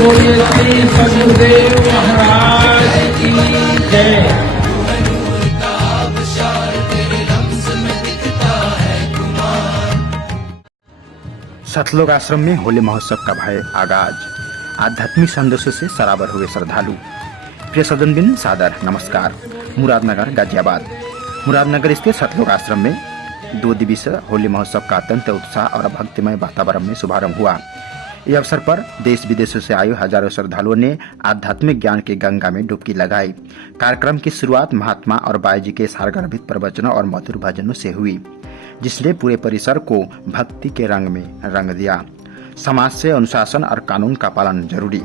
बोलिए श्री सदगुरुदेव महाराज की जय। सतलोक आश्रम में होली महोत्सव का भय आगाज। आध्यात्मिक संदेशों से सराबर हुए श्रद्धालु। प्रिय सज्जनबिन सादर नमस्कार। मुरादनगर गाजियाबाद। मुरादनगर स्थित सतलोक आश्रम में 2 दिवसीय होली महोत्सव का अत्यंत उत्साह और भक्तिमय वातावरण में शुभारंभ हुआ। इस अवसर पर देश विदेशों से आए हजारों श्रद्धालुओं ने आध्यात्मिक ज्ञान की गंगा में डुबकी लगाई। कार्यक्रम की शुरुआत महात्मा और बाई जी के सारगर्भित प्रवचनों और मधुर भजनों से हुई, जिसने पूरे परिसर को भक्ति के रंग में रंग दिया। समाज से अनुशासन और कानून का पालन जरूरी।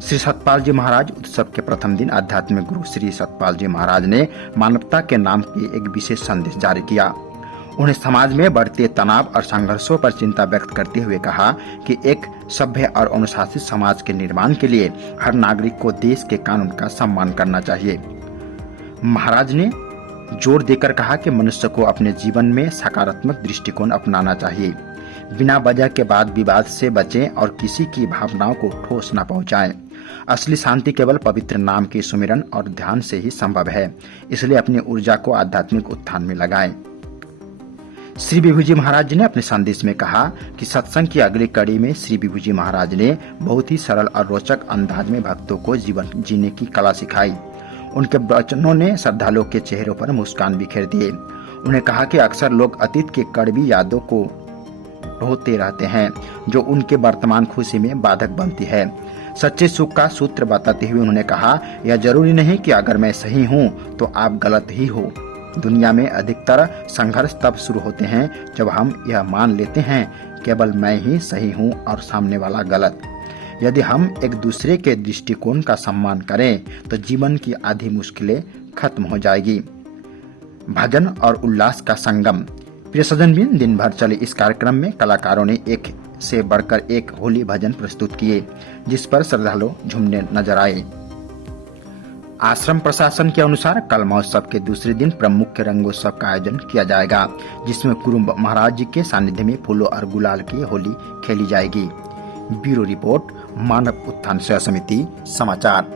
श्री सतपाल जी महाराज उत्सव के प्रथम दिन आध्यात्मिक गुरु श्री सतपाल जी महाराज ने मानवता के नाम के एक विशेष संदेश जारी किया। उन्हें समाज में बढ़ते तनाव और संघर्षों पर चिंता व्यक्त करते हुए कहा कि एक सभ्य और अनुशासित समाज के निर्माण के लिए हर नागरिक को देश के कानून का सम्मान करना चाहिए। महाराज ने जोर देकर कहा कि मनुष्य को अपने जीवन में सकारात्मक दृष्टिकोण अपनाना चाहिए। बिना वजह के बाद विवाद से बचें और किसी की भावनाओं को ठोस न पहुंचाएं। असली शांति केवल पवित्र नाम के सुमिरन और ध्यान से ही संभव है, इसलिए अपनी ऊर्जा को आध्यात्मिक उत्थान में लगाएं। श्री विभू जी महाराज ने अपने संदेश में कहा कि सत्संग की अगली कड़ी में श्री विभू जी महाराज ने बहुत ही सरल और रोचक अंदाज में भक्तों को जीवन जीने की कला सिखाई। उनके वचनों ने श्रद्धालुओं के चेहरों पर मुस्कान बिखेर दिए। उन्हें कहा कि अक्सर लोग अतीत की कड़वी यादों को ढोते रहते हैं, जो उनके वर्तमान खुशी में बाधक बनती है। सच्चे सुख का सूत्र बताते हुए उन्होंने कहा, यह जरूरी नहीं कि अगर मैं सही हूँ तो आप गलत ही हो। दुनिया में अधिकतर संघर्ष तब शुरू होते हैं जब हम यह मान लेते हैं केवल मैं ही सही हूँ और सामने वाला गलत। यदि हम एक दूसरे के दृष्टिकोण का सम्मान करें तो जीवन की आधी मुश्किलें खत्म हो जाएगी। भजन और उल्लास का संगम। प्रिय सज्जनबिन, दिन भर चले इस कार्यक्रम में कलाकारों ने एक से बढ़कर एक होली भजन प्रस्तुत किए, जिस पर श्रद्धालु झूमने नजर आए। आश्रम प्रशासन के अनुसार कल महोत्सव के दूसरे दिन प्रमुख रंगोत्सव का आयोजन किया जाएगा, जिसमें गुरु महाराज जी के सानिध्य में फूलों और गुलाल की होली खेली जाएगी। ब्यूरो रिपोर्ट, मानव उत्थान सेवा समिति समाचार।